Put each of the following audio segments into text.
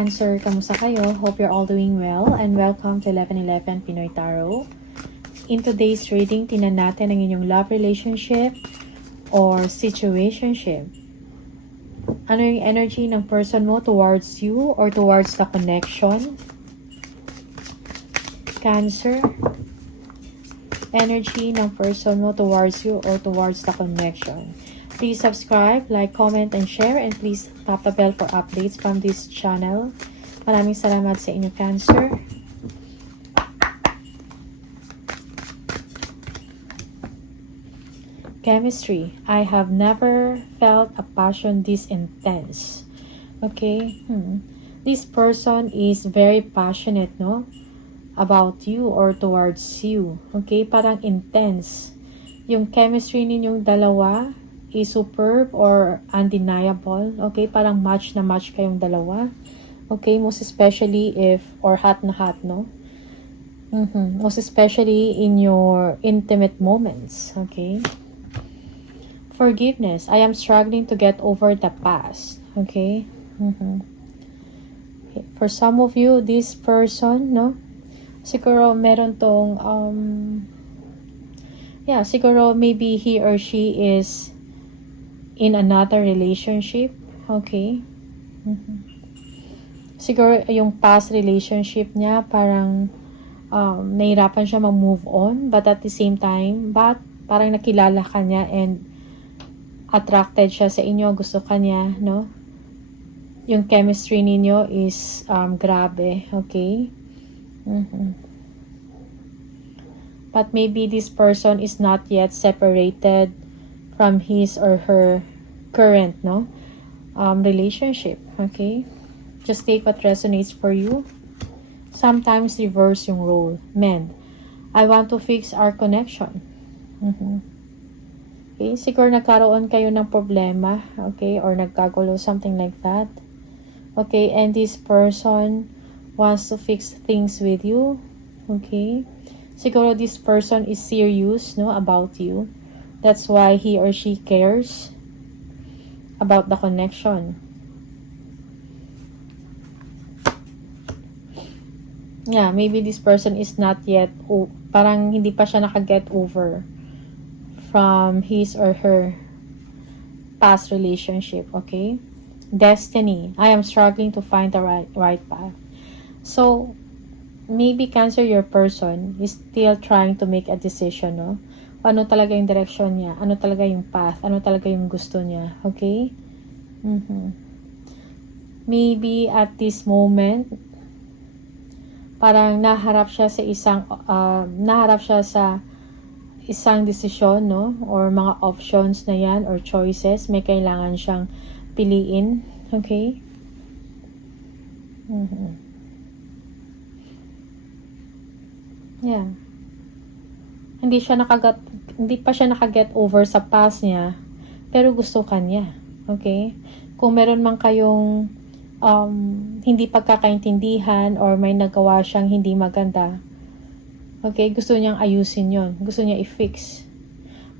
Cancer, kamusta kayo? Hope you're all doing well and welcome to 1111 Pinoy Tarot. In today's reading, tingnan natin ang inyong love relationship or situationship. Ano yung energy ng person mo towards you or towards the connection? Cancer, energy ng person mo towards you or towards the connection. Please subscribe, like, comment, and share, and please tap the bell for updates from this channel. Maraming salamat sa inyo, Cancer. Chemistry. I have never felt a passion this intense. Okay? This person is very passionate, no? About you or towards you. Okay? Parang intense. Yung chemistry ninyong dalawa is superb or undeniable. Okay? Parang match na match kayong dalawa. Okay? Most especially if, or hot na hot, no? Most especially in your intimate moments. Okay? Forgiveness. I am struggling to get over the past. Okay? Okay. For some of you, this person, no? Siguro meron tong, siguro maybe he or she is in another relationship. Okay? Siguro yung past relationship niya, parang nahirapan siya mag-move on, but at the same time, parang nakilala ka niya and attracted siya sa inyo, gusto ka niya, no? Yung chemistry ninyo is grabe, okay? But maybe this person is not yet separated from his or her current, no? Relationship, okay? Just take what resonates for you. Sometimes reverse yung role. Men, I want to fix our connection. Okay, siguro nagkaroon kayo ng problema, okay, or nagkagulo, something like that. Okay, and this person wants to fix things with you. Okay, siguro this person is serious, no, about you. That's why he or she cares about the connection. Yeah, maybe this person is not yet, parang hindi pa siya nakaget over from his or her past relationship, okay? Destiny. I am struggling to find the right path. So, maybe Cancer, your person is still trying to make a decision, no? Ano talaga yung direction niya? Ano talaga yung path? Ano talaga yung gusto niya? Okay? Maybe at this moment, parang naharap siya sa isang desisyon, no? Or mga options na yan, or choices. May kailangan siyang piliin. Okay? Yeah. Hindi pa siya nakaget over sa past niya, pero gusto ka niya. Okay? Kung meron man kayong hindi pagkakaintindihan or may nagawa siyang hindi maganda, okay, gusto niyang ayusin yon, gusto niya i-fix.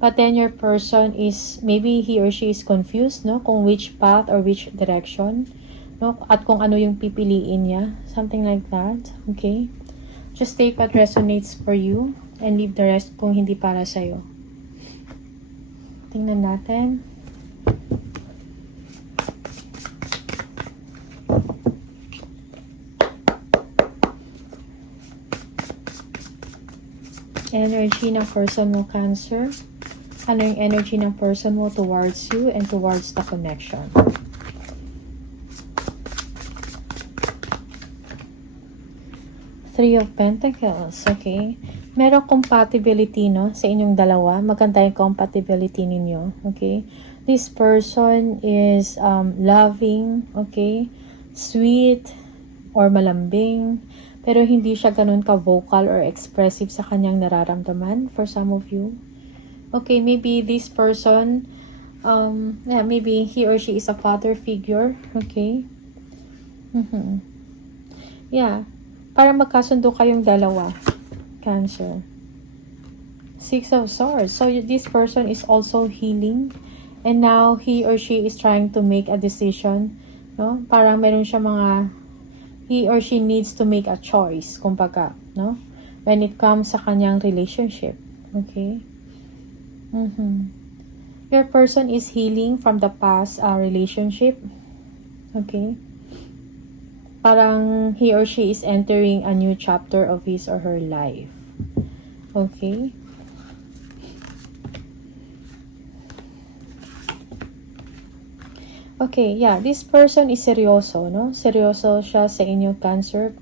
But then your person is, maybe he or she is confused, no, kung which path or which direction, no, at kung ano yung pipiliin niya, something like that. Okay? Just take what resonates for you and leave the rest kung hindi para sa'yo. Tingnan natin. Energy ng person mo, Cancer. Ano yung energy ng person mo towards you and towards the connection? Three of Pentacles, okay? Merong compatibility, no, sa inyong dalawa. Maganda yung compatibility ninyo, okay? This person is loving, okay? Sweet or malambing. Pero hindi siya ganun ka-vocal or expressive sa kanyang nararamdaman for some of you. Okay, maybe this person, maybe he or she is a father figure. Okay? Yeah. Para magkasundo kayong dalawa. Cancer. Six of Swords. So, this person is also healing. And now, he or she is trying to make a decision. No? Parang meron siya mga he or she needs to make a choice, kumbaga, no? When it comes sa kanyang relationship. Okay? Your person is healing from the past relationship. Okay? Parang he or she is entering a new chapter of his or her life. Okay? Okay, yeah. This person is seryoso, no? Seryoso siya sa inyo, Cancer.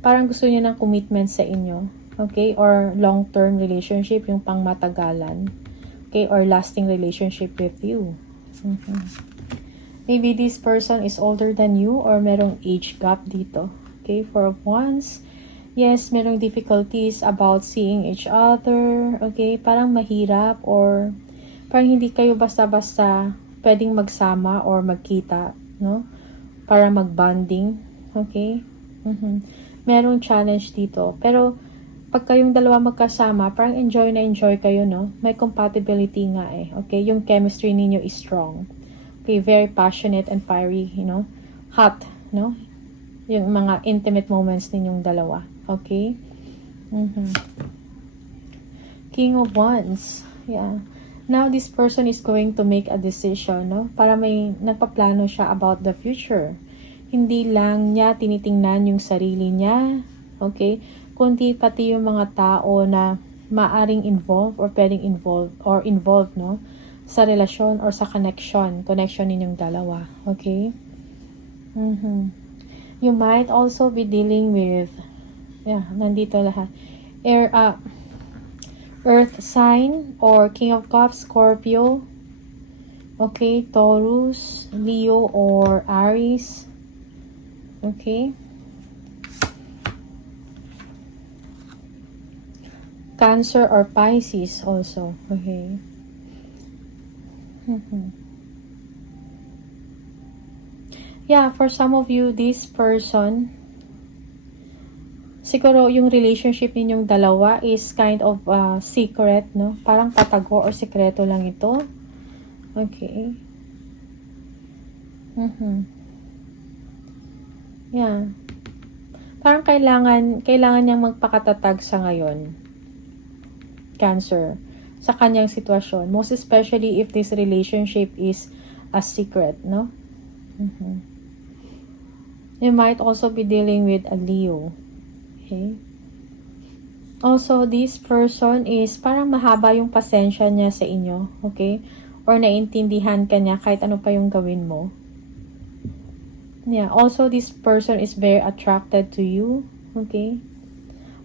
Parang gusto niya ng commitment sa inyo. Okay? Or long-term relationship, yung pangmatagalan. Okay? Or lasting relationship with you. Maybe this person is older than you or merong age gap dito. Okay? Four of Wands. Yes, merong difficulties about seeing each other. Okay? Parang mahirap or parang hindi kayo basta-basta pwedeng magsama or magkita, no? Para mag-bonding. Okay? Merong challenge dito. Pero, pag kayong dalawa magkasama, parang enjoy na enjoy kayo, no? May compatibility nga eh. Okay? Yung chemistry ninyo is strong. Okay? Very passionate and fiery, you know? Hot, no? Yung mga intimate moments ninyong dalawa. Okay? King of Wands. Yeah. Now, this person is going to make a decision, no? Para may nagpaplano siya about the future. Hindi lang niya tinitingnan yung sarili niya, okay? Kundi pati yung mga tao na maaring involved or pwedeng involved, no? Sa relasyon or sa connection ninyong dalawa, okay? You might also be dealing with, yeah, nandito lahat. Earth sign or King of Cups, Scorpio, okay, Taurus, Leo, or Aries, okay, Cancer or Pisces also, okay. Yeah, for some of you, this person, siguro yung relationship ninyong dalawa is kind of secret, no? Parang patago or sekreto lang ito. Okay. Yeah. Parang kailangan niyang magpakatatag sa ngayon. Cancer. Sa kanyang sitwasyon. Most especially if this relationship is a secret, no? You might also be dealing with a Leo. Okay. Also, this person is parang mahaba yung pasensya niya sa inyo. Okay? Or naiintindihan ka niya kahit ano pa yung gawin mo. Yeah. Also, this person is very attracted to you. Okay?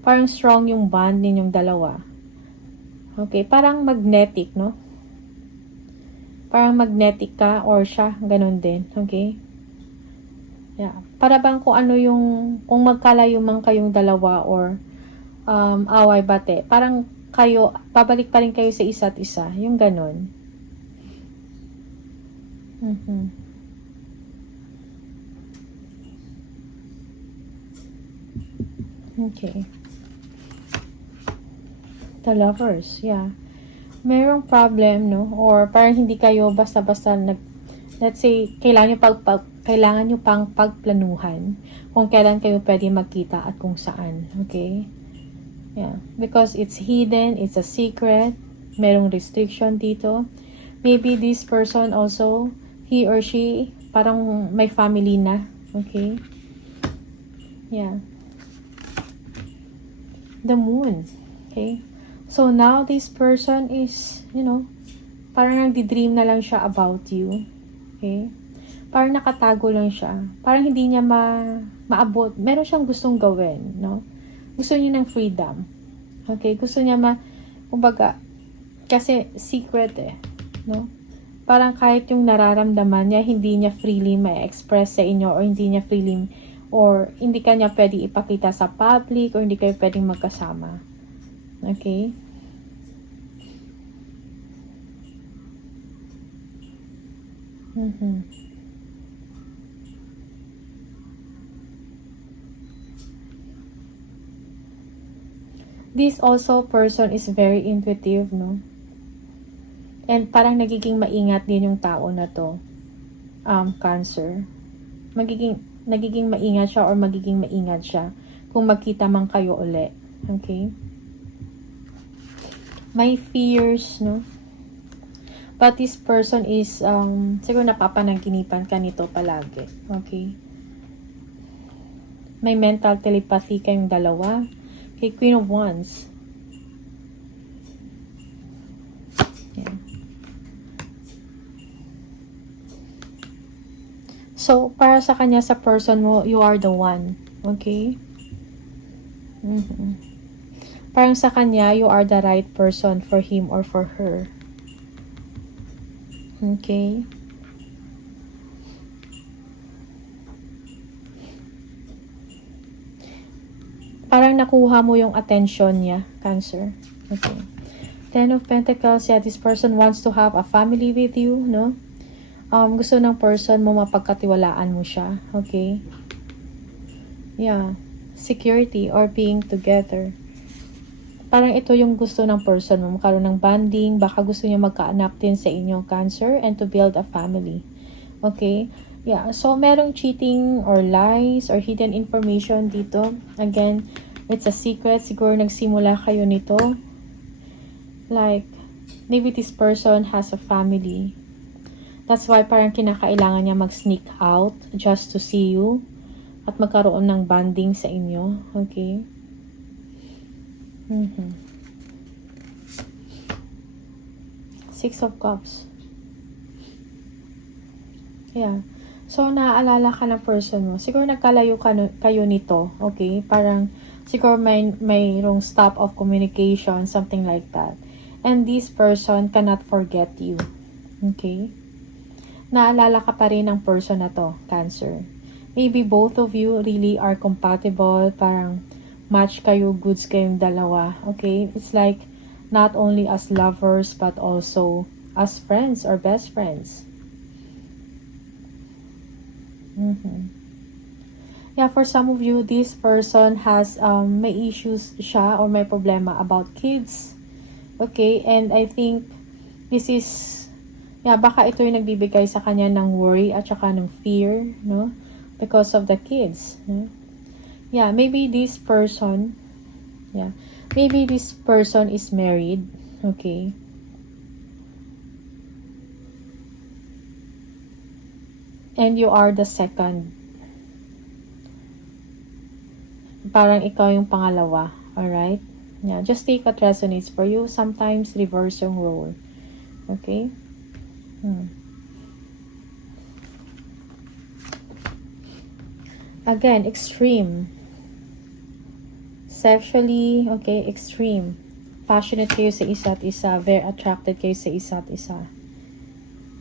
Parang strong yung bond ninyong dalawa. Okay? Parang magnetic, no? Parang magnetic ka or siya. Ganun din. Okay? Yeah. Para bang kung ano yung, kung magkalayo man kayong dalawa or away bate, parang kayo, pabalik pa rin kayo sa isa't isa. Yung ganon. Okay. The Lovers, yeah. Merong problem, no? Or parang hindi kayo basta-basta let's say, kailangan nyo pang pagplanuhan kung kailan kayo pwede magkita at kung saan. Okay? Yeah. Because it's hidden, it's a secret, merong restriction dito. Maybe this person also, he or she, parang may family na. Okay? Yeah. The Moon. Okay? So, now this person is, you know, parang nagdi-dream na lang siya about you. Okay? Parang nakatago lang siya. Parang hindi niya maabot. Meron siyang gustong gawin, no? Gusto niya ng freedom. Okay? Gusto niya kumbaga, kasi secret eh, no? Parang kahit yung nararamdaman niya, hindi niya freely ma-express sa inyo or hindi niya freely or hindi kanya pwede ipakita sa public or hindi kayo pwedeng magkasama. Okay? This also person is very intuitive, no? And parang nagiging maingat din yung tao na to. Cancer. nagiging maingat siya or magiging maingat siya kung magkita man kayo uli. Okay? May fears, no? But this person is, siguro napapanaginipan ka nito palagi. Okay? May mental telepathy kayong dalawa. Okay, Queen of Wands. Yeah. So, para sa kanya, sa person mo, you are the one. Okay? Parang sa kanya, you are the right person for him or for her. Okay? Parang nakuha mo yung attention niya, Cancer. Okay. Ten of Pentacles, yeah, this person wants to have a family with you, no? Gusto ng person mo mapagkatiwalaan mo siya, okay? Yeah. Security or being together. Parang ito yung gusto ng person mo, magkaroon ng bonding, baka gusto niya magkaanak din sa inyo, Cancer, and to build a family. Okay? Yeah, so merong cheating or lies or hidden information dito. Again, it's a secret. Siguro nagsimula kayo nito. Like, maybe this person has a family. That's why parang kinakailangan niya mag-sneak out just to see you at magkaroon ng bonding sa inyo. Okay? Six of Cups. Yeah. So, naaalala ka ng person mo. Siguro nagkalayo kayo nito. Okay? Parang, siguro mayroong stop of communication, something like that. And this person cannot forget you. Okay? Naalala ka pa rin ng person na to, Cancer. Maybe both of you really are compatible. Parang, match kayo, goods kayong dalawa. Okay? It's like, not only as lovers, but also as friends or best friends. Yeah, for some of you, this person has may issues siya or may problema about kids. Okay, and I think this is, yeah, baka ito yung nagbibigay sa kanya ng worry at saka ng fear, no? Because of the kids. No? Yeah, maybe this person is married. Okay. And you are the second. Parang ikaw yung pangalawa. Alright? Yeah, just take what resonates for you. Sometimes reverse yung role. Okay? Again, extreme. Sexually, okay, extreme. Passionate kayo sa isa't isa. Very attracted kayo sa isa't isa.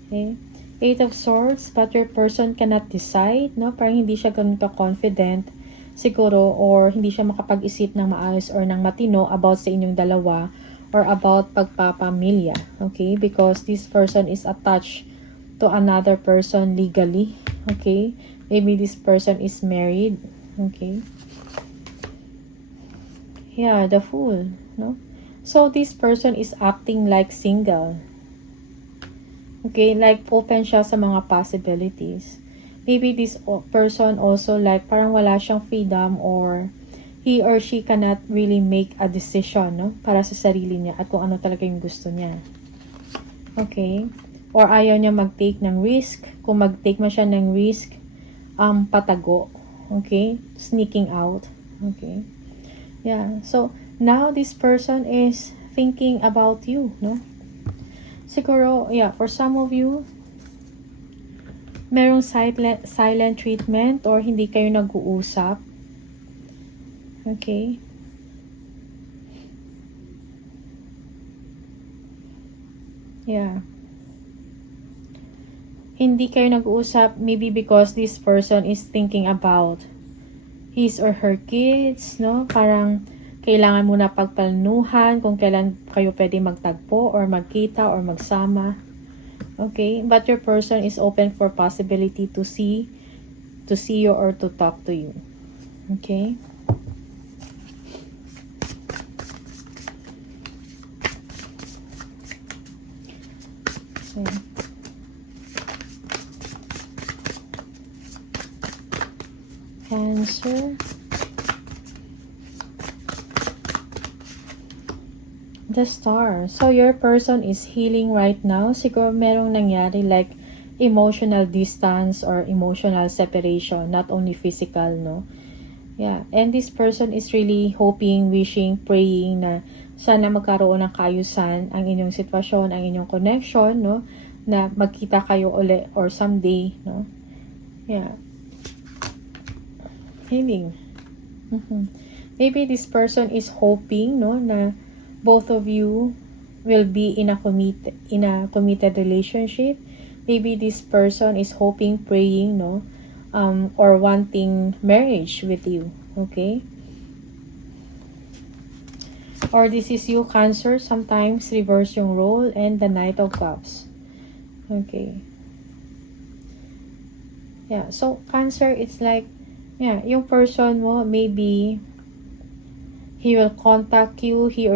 Okay? Eight of Swords, but your person cannot decide, no? Parang hindi siya ganun ka-confident, siguro, or hindi siya makapag-isip ng maayos or ng matino about sa inyong dalawa or about pagpapamilya, okay? Because this person is attached to another person legally, okay? Maybe this person is married, okay? Yeah, the Fool, no? So, this person is acting like single. Okay, like open siya sa mga possibilities. Maybe this person also like parang wala siyang freedom or he or she cannot really make a decision, no? Para sa sarili niya at kung ano talaga yung gusto niya. Okay? Or ayaw niya mag-take ng risk. Kung mag-take man siya ng risk, patago. Okay? Sneaking out. Okay? Yeah. So, now this person is thinking about you, no? Siguro, yeah, for some of you, merong silent treatment or hindi kayo nag-uusap. Okay? Yeah. Hindi kayo nag-uusap maybe because this person is thinking about his or her kids, no? Parang kailangan muna pagplanuhan kung kailan kayo pwede magtagpo or magkita or magsama. Okay? But your person is open for possibility to see you or to talk to you. Okay? Okay. Cancer. The Star. So, your person is healing right now. Siguro merong nangyari like emotional distance or emotional separation, not only physical, no? Yeah. And this person is really hoping, wishing, praying na sana magkaroon ng kaayusan ang inyong sitwasyon, ang inyong connection, no? Na magkita kayo uli or someday, no? Yeah. Healing. Maybe this person is hoping, no, na both of you will be in a committed relationship. Maybe this person is hoping, praying, no, or wanting marriage with you. Okay? Or this is you, Cancer. Sometimes reverse yung role and the Knight of Cups. Okay. Yeah. So, Cancer, it's like, yeah, yung person mo, maybe he or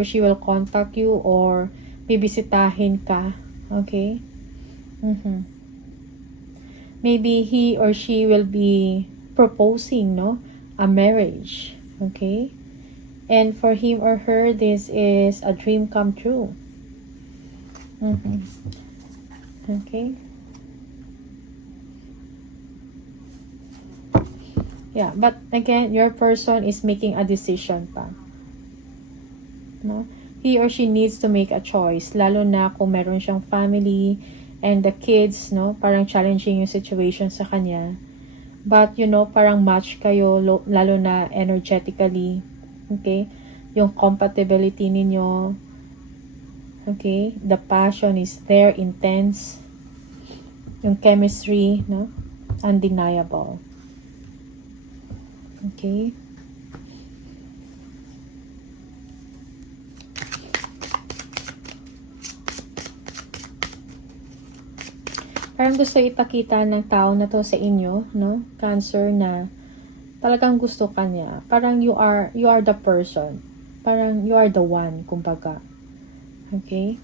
she will contact you, or bibisitahin ka. Okay? Maybe he or she will be proposing, no? A marriage. Okay? And for him or her, this is a dream come true. Okay? Yeah, but again, your person is making a decision pa. No? He or she needs to make a choice, lalo na kung meron siyang family and the kids, no? Parang challenging yung situation sa kanya. But, you know, parang match kayo, lalo na energetically. Okay? Yung compatibility ninyo. Okay? The passion is there, intense. Yung chemistry, no? Undeniable. Okay? Parang gusto ipakita ng tao na to sa inyo, no? Cancer, na talagang gusto ka niya. Parang you are the person. Parang you are the one, kumbaga. Okay?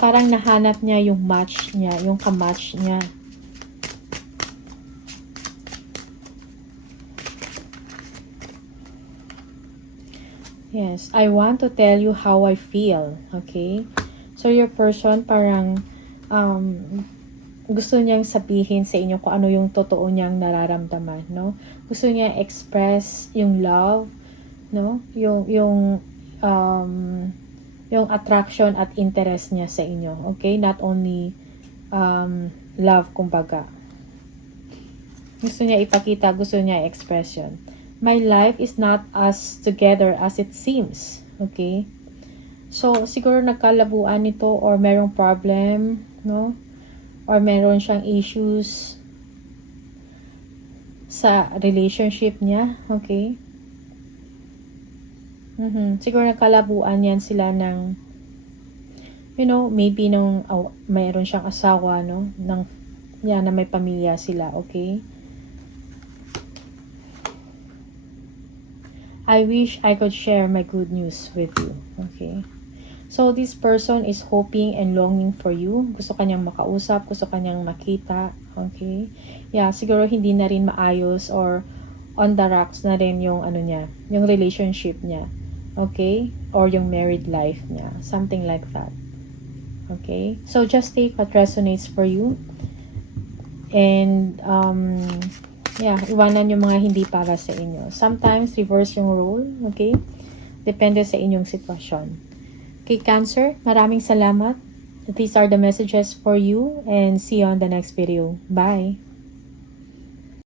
Parang nahanap niya yung match niya, yung kamatch niya. Yes, I want to tell you how I feel. Okay? So, your person parang gusto niyang sabihin sa inyo kung ano yung totoo niyang nararamdaman, no? Gusto niya express yung love, no? Yung attraction at interest niya sa inyo, okay? Not only love, kumbaga. Gusto niya ipakita, gusto niya expression. My life is not as together as it seems, okay? So, siguro nagkalabuan nito or merong problem, no? Or meron siyang issues sa relationship niya, okay? Siguro nagkalabuan yan sila ng, you know, maybe nung mayroon siyang asawa, no? Na may pamilya sila, okay? I wish I could share my good news with you, okay? So, this person is hoping and longing for you. Gusto kanyang makausap, gusto kanyang makita. Okay? Yeah, siguro hindi na rin maayos or on the rocks na rin yung ano niya, yung relationship niya. Okay? Or yung married life niya. Something like that. Okay? So, just take what resonates for you. And, yeah, iwanan yung mga hindi para sa inyo. Sometimes, reverse yung role. Okay? Depende sa inyong sitwasyon. Okay, Cancer, maraming salamat. These are the messages for you and see you on the next video. Bye!